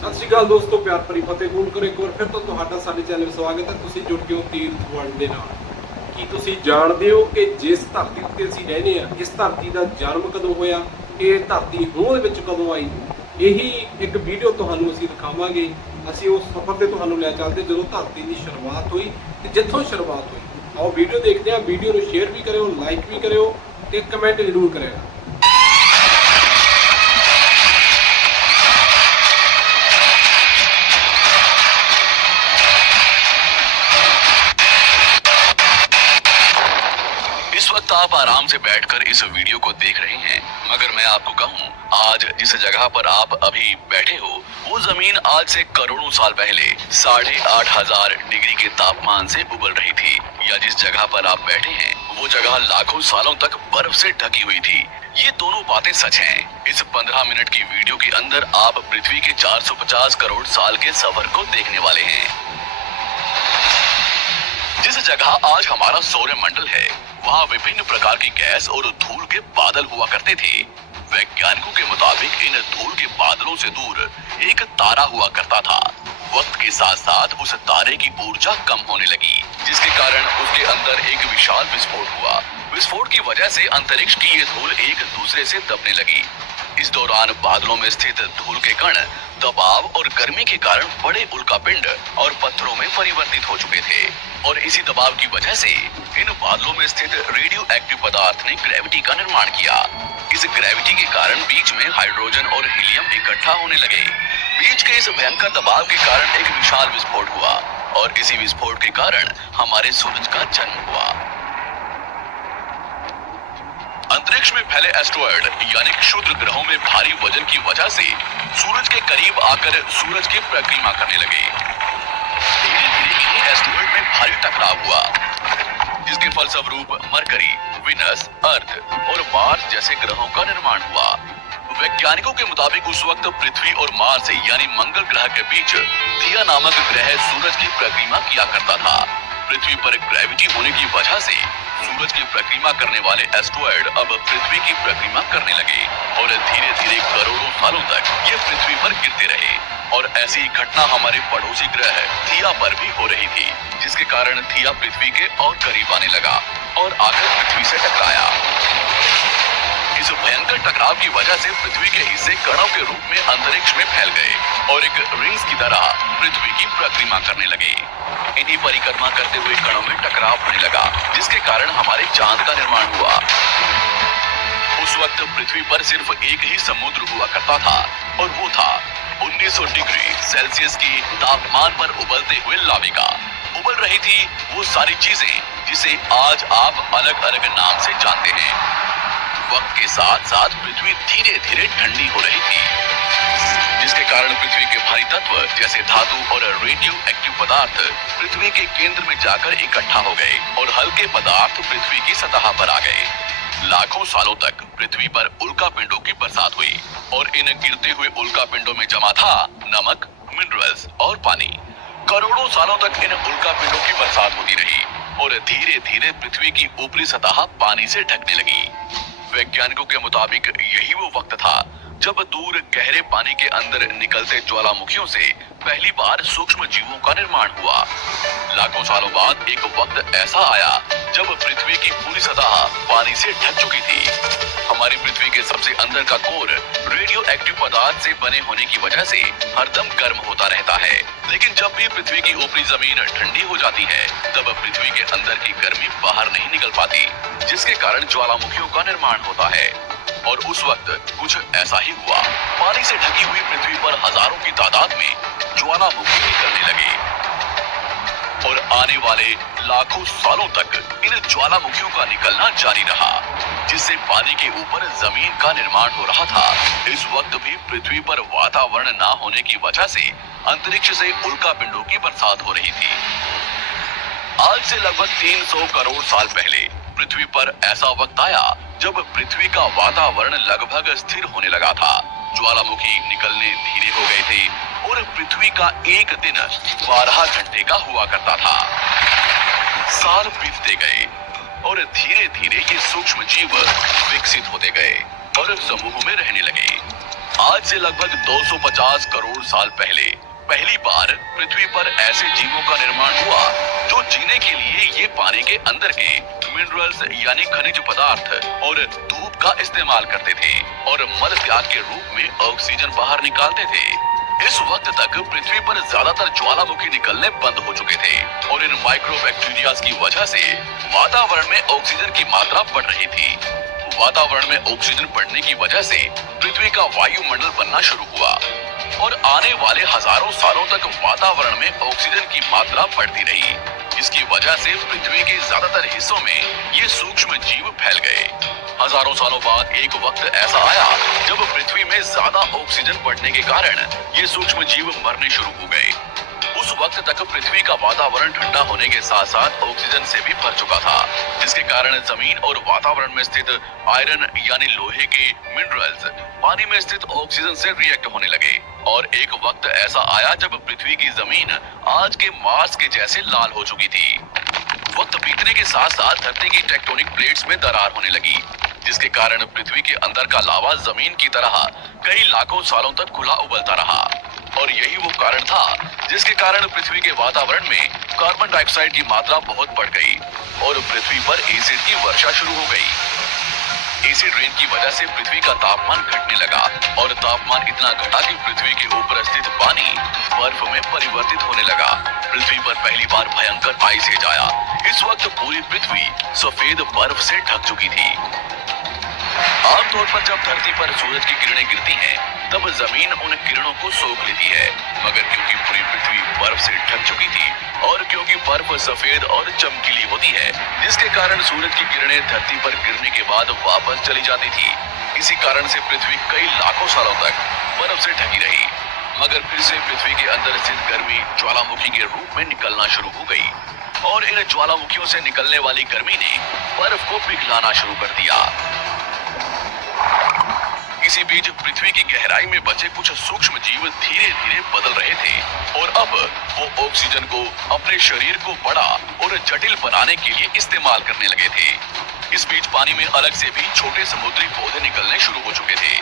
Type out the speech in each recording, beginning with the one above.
सत श्री अकाल दोस्तों, प्यार भरी फतेह कबूल करो। एक बार फिर तो ਤੁਹਾਡਾ ਸਾਡੇ ਚੈਨਲ ਵਿੱਚ ਸਵਾਗਤ ਹੈ। ਤੁਸੀਂ ਜੁੜ ਗਏ ਹੋ ਤੀਰਥ ਵਰਲਡ ਦੇ ਨਾਲ। ਕੀ ਤੁਸੀਂ ਜਾਣਦੇ ਹੋ ਕਿ ਜਿਸ ਧਰਤੀ ਉੱਤੇ ਅਸੀਂ ਰਹਿੰਦੇ ਆ, ਇਸ ਧਰਤੀ ਦਾ ਜਨਮ ਕਦੋਂ ਹੋਇਆ, ਇਹ ਧਰਤੀ ਹੋਂਦ ਵਿੱਚ ਕਦੋਂ ਆਈ? ਇਹੀ ਇੱਕ ਵੀਡੀਓ ਤੁਹਾਨੂੰ ਅਸੀਂ ਦਿਖਾਵਾਂਗੇ। ਅਸੀਂ ਉਸ ਸਫ਼ਰ ਤੇ ਤੁਹਾਨੂੰ ਲੈ ਚੱਲਦੇ ਜਦੋਂ ਧਰਤੀ ਦੀ ਸ਼ੁਰੂਆਤ ਹੋਈ ਤੇ ਜਿੱਥੋਂ ਸ਼ੁਰੂਆਤ ਹੋਈ। ਆਓ ਵੀਡੀਓ ਦੇਖਦੇ ਹਾਂ। ਵੀਡੀਓ ਨੂੰ ਸ਼ੇਅਰ ਵੀ ਕਰਿਓ, ਲਾਈਕ ਵੀ ਕਰਿਓ ਤੇ ਕਮੈਂਟ ਜ਼ਰੂਰ ਕਰਿਓ। इस वक्त आप आराम से बैठकर इस वीडियो को देख रहे हैं, मगर मैं आपको कहूं, आज जिस जगह पर आप अभी बैठे हो वो जमीन आज से करोड़ों साल पहले 8,500 डिग्री के तापमान से उबल रही थी, या जिस जगह पर आप बैठे हैं वो जगह लाखों सालों तक बर्फ से ढकी हुई थी। ये दोनों बातें सच हैं। इस 15 मिनट की वीडियो के अंदर आप पृथ्वी के 450 करोड़ साल के सफर को देखने वाले हैं। जिस जगह आज हमारा सौरमंडल है वहाँ विभिन्न प्रकार की गैस और धूल के बादल हुआ करते थे। वैज्ञानिकों के मुताबिक इन धूल के बादलों से दूर एक तारा हुआ करता था। वक्त के साथ साथ उस तारे की ऊर्जा कम होने लगी, जिसके कारण उसके अंदर एक विशाल विस्फोट हुआ। विस्फोट की वजह से अंतरिक्ष की ये धूल एक दूसरे से दबने लगी। इस दौरान बादलों में स्थित धूल के कण दबाव और गर्मी के कारण बड़े उल्कापिंड और पत्थरों में परिवर्तित हो चुके थे, और इसी दबाव की वजह से इन बादलों में स्थित रेडियो एक्टिव पदार्थ ने ग्रेविटी का निर्माण किया। इस ग्रेविटी के कारण बीच में हाइड्रोजन और हीलियम इकट्ठा होने लगे। बीच के इस भयंकर दबाव के कारण एक विशाल विस्फोट हुआ, और इसी विस्फोट के कारण हमारे सूरज का जन्म हुआ। अंतरिक्ष में फैले एस्ट्रॉयड यानी क्षुद्र ग्रहों में भारी वजन की वजह से सूरज के करीब आकर सूरज की परिक्रमा करने लगे। धीरे धीरे इन्हीं एस्ट्रॉयड में भारी टकराव हुआ, जिसके फलस्वरूप मरकरी, विनस, अर्थ और मार्स जैसे ग्रहों का निर्माण हुआ। वैज्ञानिकों के मुताबिक उस वक्त पृथ्वी और मार्स यानी मंगल ग्रह के बीच थिया नामक ग्रह सूरज की परिक्रमा किया करता था। पृथ्वी पर ग्रेविटी होने की वजह से सूरज की परिक्रमा करने वाले एस्ट्रॉयड अब पृथ्वी की परिक्रमा करने लगे, और धीरे धीरे करोड़ों सालों तक ये पृथ्वी पर गिरते रहे। और ऐसी घटना हमारे पड़ोसी ग्रह थिया पर भी हो रही थी, जिसके कारण थिया पृथ्वी के और करीब आने लगा और आकर पृथ्वी से टकराया। इस भयंकर टकराव की वजह से पृथ्वी के हिस्से कणों के रूप में अंतरिक्ष में फैल गए और एक रिंग्स की तरह पृथ्वी की परिक्रमा करने लगे। इन्हीं परिक्रमा करते हुए कणों में टकराव होने लगा, जिसके कारण हमारे चांद का निर्माण हुआ। उस वक्त पृथ्वी पर सिर्फ एक ही समुद्र हुआ करता था, और वो था 1900 डिग्री सेल्सियस की तापमान पर उबलते हुए लाविका। उबल रही थी वो सारी चीजें जिसे आज आप अलग अलग नाम से जानते हैं। वक्त के साथ साथ पृथ्वी धीरे धीरे ठंडी हो रही थी, जिसके कारण पृथ्वी के भारी तत्व जैसे धातु और रेडियो एक्टिव पदार्थ पृथ्वी के केंद्र में जाकर इकट्ठा हो गए, और हल्के पदार्थ पृथ्वी की सतह पर आ गए। लाखों सालों तक पृथ्वी पर उल्कापिंडों की बरसात हुई, और इन गिरते हुए उल्कापिंडों में जमा था नमक, मिनरल्स और पानी। करोड़ों सालों तक इन उल्कापिंडों की बरसात होती रही, और धीरे धीरे पृथ्वी की ऊपरी सतह पानी से ढकने लगी। वैज्ञानिकों के मुताबिक यही वो वक्त था जब दूर गहरे पानी के अंदर निकलते ज्वालामुखियों से पहली बार सूक्ष्म जीवों का निर्माण हुआ। लाखों सालों बाद एक वक्त ऐसा आया जब पृथ्वी की पूरी सतह पानी से ढक चुकी थी। हमारी पृथ्वी के सबसे अंदर का कोर रेडियो एक्टिव पदार्थ से बने होने की वजह से हरदम गर्म होता रहता है, लेकिन जब भी पृथ्वी की ऊपरी जमीन ठंडी हो जाती है तब पृथ्वी के अंदर की गर्मी बाहर नहीं निकल पाती, जिसके कारण ज्वालामुखियों का निर्माण होता है। और उस वक्त कुछ ऐसा ही हुआ। पानी से ढकी हुई पृथ्वी पर हजारों की तादाद में ज्वालामुखी निकलने लगे, और आने वाले लाखों सालों तक इन ज्वालामुखियों का निकलना जारी रहा, जिससे पानी के ऊपर जमीन का निर्माण हो रहा था। इस वक्त भी पृथ्वी पर वातावरण न होने की वजह से अंतरिक्ष से उल्कापिंडों की बरसात हो रही थी। आज से लगभग 300 करोड़ साल पहले पृथ्वी पर ऐसा वक्त आया जब पृथ्वी का वातावरण लगभग स्थिर होने लगा था। ज्वालामुखी निकलने धीरे हो गए थे, और पृथ्वी का एक दिन 12 घंटे का हुआ करता था। साल बीतते गए, और धीरे धीरे ये सूक्ष्म जीव विकसित होते गए और समूह में रहने लगे। आज से लगभग 250 करोड़ साल पहले पहली बार पृथ्वी पर ऐसे जीवों का निर्माण हुआ जो जीने के लिए ये पानी के अंदर के मिनरल्स यानी खनिज पदार्थ और धूप का इस्तेमाल करते थे और मल त्याग के रूप में ऑक्सीजन बाहर निकालते थे। इस वक्त तक पृथ्वी पर ज्यादातर ज्वालामुखी निकलने बंद हो चुके थे और इन माइक्रोबैक्टीरिया की वजह से वातावरण में ऑक्सीजन की मात्रा बढ़ रही थी। वातावरण में ऑक्सीजन बढ़ने की वजह से पृथ्वी का वायुमंडल बनना शुरू हुआ और आने वाले हजारों सालों तक वातावरण में ऑक्सीजन की मात्रा बढ़ती रही। इसकी वजह से पृथ्वी के ज्यादातर हिस्सों में ये सूक्ष्म जीव फैल गए। हजारों सालों बाद एक वक्त ऐसा आया जब पृथ्वी में ज्यादा ऑक्सीजन बढ़ने के कारण ये सूक्ष्म जीव मरने शुरू हो गए। उस वक्त तक पृथ्वी का वातावरण ठंडा होने के साथ साथ ऑक्सीजन से भी भर चुका था, जिसके कारण जमीन और वातावरण में स्थित आयरन यानी लोहे के मिनरल्स पानी में स्थित ऑक्सीजन से रिएक्ट होने लगे। और एक वक्त ऐसा आया जब पृथ्वी की जमीन आज के मार्स के जैसे लाल हो चुकी थी। वक्त बीतने के साथ साथ धरती की टेक्टोनिक प्लेट्स में दरार होने लगी, जिसके कारण पृथ्वी के अंदर का लावा जमीन की तरह कई लाखों सालों तक खुला उबलता रहा। और यही वो कारण था जिसके कारण पृथ्वी के वातावरण में कार्बन डाइऑक्साइड की मात्रा बहुत बढ़ गई और पृथ्वी पर एसिड की वर्षा शुरू हो गई। एसिड रेन की वजह से पृथ्वी का तापमान घटने लगा और तापमान इतना घटा कि पृथ्वी के ऊपर स्थित पानी बर्फ में परिवर्तित होने लगा। पृथ्वी पर पहली बार भयंकर आइस एज आया। इस वक्त पूरी पृथ्वी सफेद बर्फ से ढक चुकी थी। आमतौर पर जब धरती पर सूरज की किरणें गिरती हैं, तब जमीन उन किरणों को सोख लेती है, मगर क्योंकि पूरी पृथ्वी बर्फ से ढक चुकी थी और क्योंकि बर्फ सफेद और चमकीली होती है, जिसके कारण सूरज की किरणें धरती पर गिरने के बाद वापस चली जाती थी। इसी कारण से पृथ्वी कई लाखों सालों तक बर्फ से ढकी रही, मगर फिर से पृथ्वी के अंदर स्थित गर्मी ज्वालामुखी के रूप में निकलना शुरू हो गई और इन ज्वालामुखियों से निकलने वाली गर्मी ने बर्फ को पिघलाना शुरू कर दिया। इसी बीच पृथ्वी की गहराई में बचे कुछ सूक्ष्म जीव धीरे धीरे बदल रहे थे और अब वो ऑक्सीजन को अपने शरीर को बड़ा और जटिल बनाने के लिए इस्तेमाल करने लगे थे। इस बीच पानी में अलग से भी छोटे समुद्री पौधे निकलने शुरू हो चुके थे।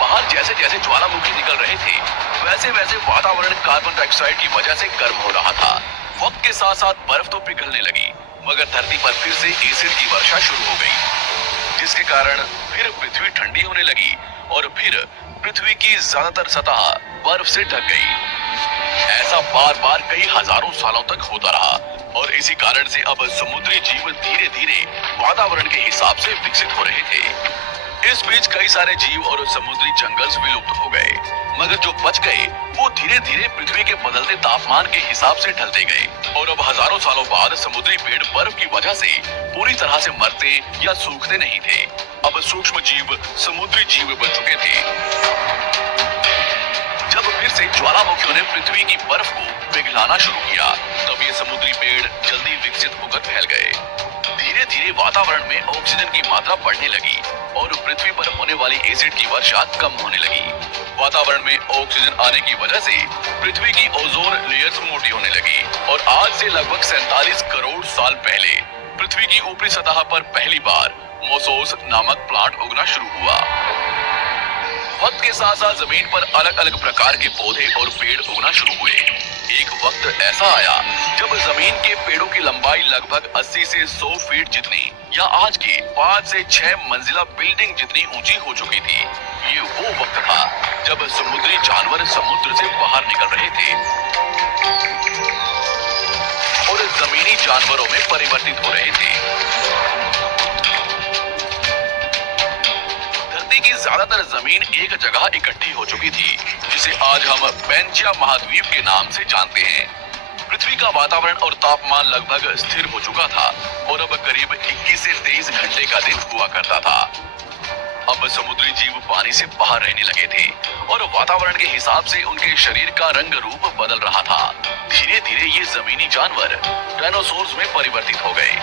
बाहर जैसे जैसे ज्वालामुखी निकल रहे थे, वैसे वैसे वातावरण कार्बन डाइऑक्साइड की वजह से गर्म हो रहा था। वक्त के साथ साथ बर्फ तो पिघलने लगी, मगर धरती पर फिर से एसिड की वर्षा शुरू हो गई, जिसके कारण फिर पृथ्वी ठंडी होने लगी और फिर पृथ्वी की ज्यादातर सतह बर्फ से ढक गई। ऐसा बार बार कई हजारों सालों तक होता रहा और इसी कारण से अब समुद्री जीव धीरे धीरे वातावरण के हिसाब से विकसित हो रहे थे। इस बीच कई सारे जीव और समुद्री जंगल विलुप्त हो गए, मगर जो बच गए वो धीरे धीरे पृथ्वी के बदलते तापमान के हिसाब से ढलते गए और अब हजारों सालों बाद समुद्री पेड़ बर्फ की वजह से पूरी तरह से मरते या सूखते नहीं थे। अब सूक्ष्म जीव समुद्री जीव बन चुके थे। जब फिर से ज्वालामुखियों ने पृथ्वी की बर्फ को पिघलाना शुरू किया, तब ये समुद्री पेड़ जल्दी विकसित होकर फैल गए। धीरे धीरे वातावरण में ऑक्सीजन की मात्रा बढ़ने लगी और पृथ्वी पर होने वाली एसिड की वर्षा कम होने लगी। वातावरण में ऑक्सीजन आने की वजह से पृथ्वी की ओजोन लेयर्स मोटी होने लगी और आज से लगभग 47 करोड़ साल पहले पृथ्वी की ऊपरी सतह पर पहली बार मोसोस नामक प्लांट उगना शुरू हुआ। वक्त के साथ साथ जमीन पर अलग अलग प्रकार के पौधे और पेड़ उगना शुरू हुए। एक वक्त ऐसा आया जब जमीन के पेड़ों की लंबाई लगभग 80 से 100 फीट जितनी या आज की 5 से 6 मंजिला बिल्डिंग जितनी ऊंची हो चुकी थी। ये वो वक्त था जब समुद्री जानवर समुद्र से बाहर निकल रहे थे और जमीनी जानवरों में परिवर्तित हो रहे थे। की ज्यादातर जमीन एक जगह इकट्ठी हो चुकी थी, जिसे आज हम पेंजिया महाद्वीप के नाम से जानते हैं। पृथ्वी का वातावरण और तापमान लगभग स्थिर हो चुका था और अब करीब 21 से 23 घंटे का दिन हुआ करता था। अब समुद्री जीव पानी से बाहर रहने लगे थे और वातावरण के हिसाब से उनके शरीर का रंग रूप बदल रहा था। धीरे धीरे ये जमीनी जानवर डायनासोर्स में परिवर्तित हो गए।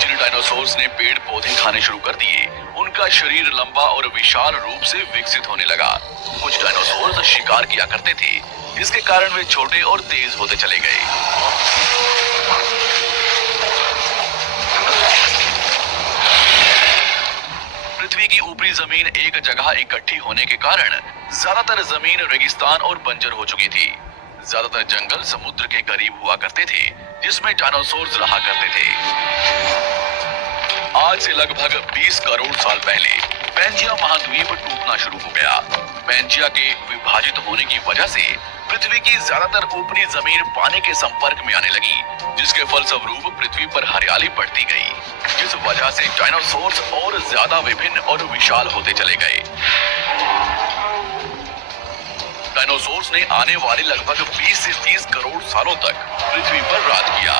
जिन डायनासोर्स ने पेड़ पौधे खाने शुरू कर दिए, उनका शरीर लंबा और विशाल रूप से विकसित होने लगा। कुछ डायनासोर्स शिकार किया करते थे, जिसके कारण वे छोटे और तेज होते चले गए। पृथ्वी की ऊपरी जमीन एक जगह इकट्ठी होने के कारण ज्यादातर जमीन रेगिस्तान और बंजर हो चुकी थी। ज्यादातर जंगल समुद्र के करीब हुआ करते थे, जिसमें डायनासोर्स रहा करते थे। आज से लगभग 20 करोड़ साल पहले पैंजिया महाद्वीप टूटना शुरू हो गया। पैंजिया के विभाजित होने की वजह से पृथ्वी की ज्यादातर ऊपरी जमीन पानी के संपर्क में आने लगी, जिसके फलस्वरूप पृथ्वी पर हरियाली बढ़ती गई, जिस वजह से डायनासोर्स और ज्यादा विभिन्न और विशाल होते चले गए। डायनासोर्स ने आने वाले लगभग 20 से 30 करोड़ सालों तक पृथ्वी पर राज किया।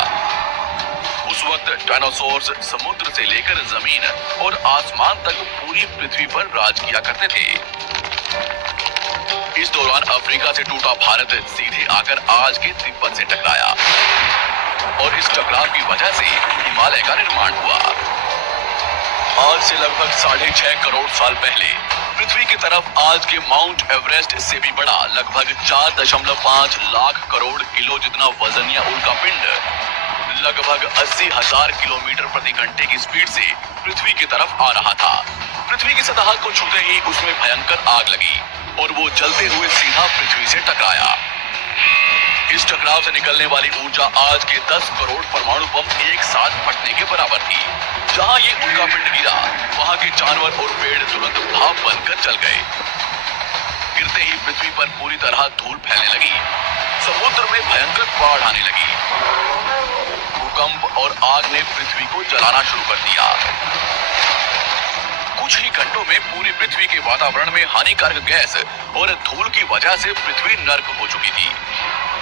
उस वक्त डायनासोर्स समुद्र से लेकर जमीन और आसमान तक पूरी पृथ्वी पर राज किया करते थे। इस दौरान अफ्रीका से टूटा भारत सीधे आकर आज के तिब्बत से टकराया और इस टकराव की वजह से हिमालय का निर्माण हुआ। आज से लगभग 6.5 करोड़ साल पहले पृथ्वी की तरफ आज के माउंट एवरेस्ट से भी बड़ा लगभग 4.5 लाख करोड़ किलो जितना वजन या उल्का पिंड लगभग 80,000 किलोमीटर प्रति घंटे की स्पीड से पृथ्वी की तरफ आ रहा था। पृथ्वी की सतह को छूते ही उसमें भयंकर आग लगी और वो जलते हुए सीधा पृथ्वी से टकराया। इस टकराव से निकलने वाली ऊर्जा आज के 10 करोड़ परमाणु बम एक साथ फटने के बराबर थी। जहां ये उल्का पिंड गिरा, वहां के जानवर और पेड़ तुरंत भाप बनकर जल गए। गिरते ही पृथ्वी पर पूरी तरह धूल फैलने लगी, समुद्र में भयंकर बाढ़ आने लगी। भूकंप और आग ने पृथ्वी को जलाना शुरू कर दिया। कुछ ही घंटों में पूरी पृथ्वी के वातावरण में हानिकारक गैस और धूल की वजह से पृथ्वी नर्क हो चुकी थी।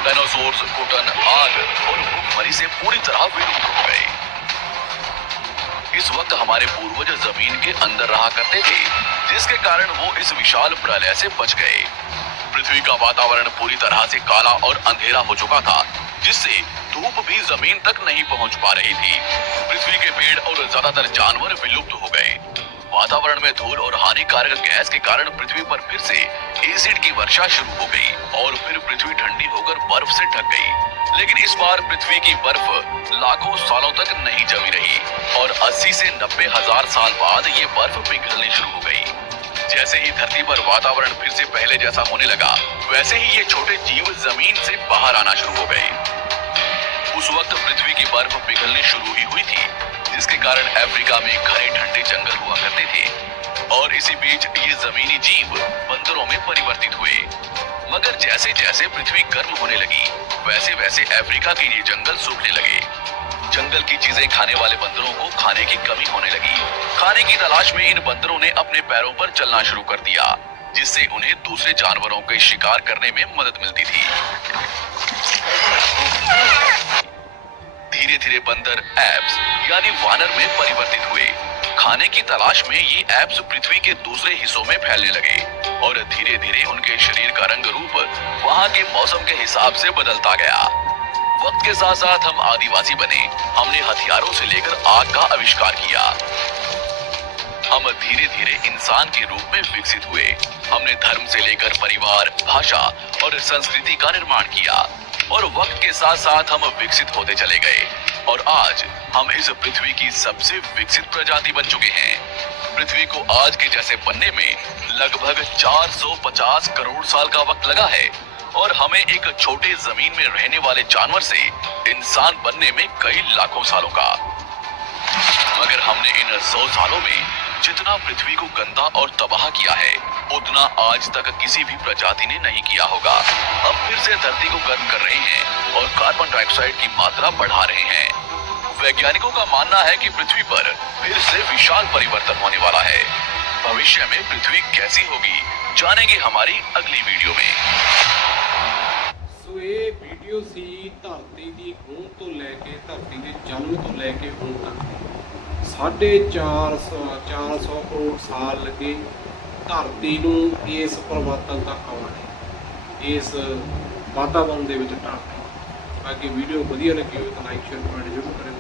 डायनासोर्स, घुटन, आग और भूखमरी से पूरी तरह विलुप्त हो गए। इस वक्त हमारे पूर्वज जमीन के अंदर रहा करते थे, जिसके कारण वो इस विशाल प्रलय से बच गए। पृथ्वी का वातावरण पूरी तरह से काला और अंधेरा हो चुका था, जिससे धूप भी जमीन तक नहीं पहुंच पा रही थी। पृथ्वी के पेड़ और ज्यादातर जानवर विलुप्त हो गए। वातावरण में धूल और हानिकारक गैस के कारण पृथ्वी पर फिर से एसिड की वर्षा शुरू हो गई और फिर पृथ्वी ठंडी होकर बर्फ से ढक गई। लेकिन इस बार पृथ्वी की बर्फ लाखों सालों तक नहीं जमी रही और 80 से 90 हजार साल बाद ये बर्फ पिघलनी शुरू हो गई। जैसे ही धरती पर वातावरण फिर से पहले जैसा होने लगा, वैसे ही ये छोटे जीव जमीन से बाहर आना शुरू हो गए। उस वक्त पृथ्वी की बर्फ पिघलनी शुरू ही हुई थी, जिसके कारण अफ्रीका में घने ठंडे जंगल हुआ करते थे और इसी बीच ये जमीनी जीव बंदरों में परिवर्तित हुए। मगर जैसे जैसे पृथ्वी गर्म होने लगी, वैसे वैसे अफ्रीका के ये जंगल सूखने लगे। जंगल की चीजें खाने वाले बंदरों को खाने की कमी होने लगी। खाने की तलाश में इन बंदरों ने अपने पैरों पर चलना शुरू कर दिया, जिससे उन्हें दूसरे जानवरों के शिकार करने में मदद मिलती थी। धीरे धीरे बंदर एप्स यानी वानर में परिवर्तित हुए। खाने की तलाश में ये एप्स पृथ्वी के दूसरे हिस्सों में फैलने लगे और धीरे धीरे उनके शरीर का रंग रूप वहां के मौसम के हिसाब से बदलता गया। वक्त के साथ साथ हम आदिवासी बने। हमने हथियारों से लेकर आग का आविष्कार किया। हम धीरे धीरे इंसान के रूप में विकसित हुए। हमने धर्म से लेकर परिवार, भाषा और संस्कृति का निर्माण किया और वक्त के साथ साथ हम विकसित होते चले गए और आज हम इस पृथ्वी की सबसे विकसित प्रजाति बन चुके हैं। पृथ्वी को आज के जैसे बनने में लगभग 450 करोड़ साल का वक्त लगा है और हमें एक छोटे जमीन में रहने वाले जानवर से इंसान बनने में कई लाखों सालों का। मगर हमने इन 100 सालों में जितना पृथ्वी को गंदा और तबाह किया है, उतना आज तक किसी भी प्रजाति ने नहीं किया होगा। हम फिर से धरती को गर्म कर रहे हैं और कार्बन डाइऑक्साइड की मात्रा बढ़ा रहे हैं। वैज्ञानिकों का मानना है कि पृथ्वी पर फिर से विशाल परिवर्तन होने वाला है। भविष्य में पृथ्वी कैसी होगी, जानेंगे हमारी अगली वीडियो में। सो ये वीडियो सी धरती की होंद तो लैके धरती के जन्म तो लैके हुण तक 450 करोड़ साल लगे धरती नूं इस परिवर्तन तक आउण, इस वातावरण दे विच ढलण। बाकी वीडियो वधिया लगी हो तो लाइक शेयर कमेंट जरूर करें।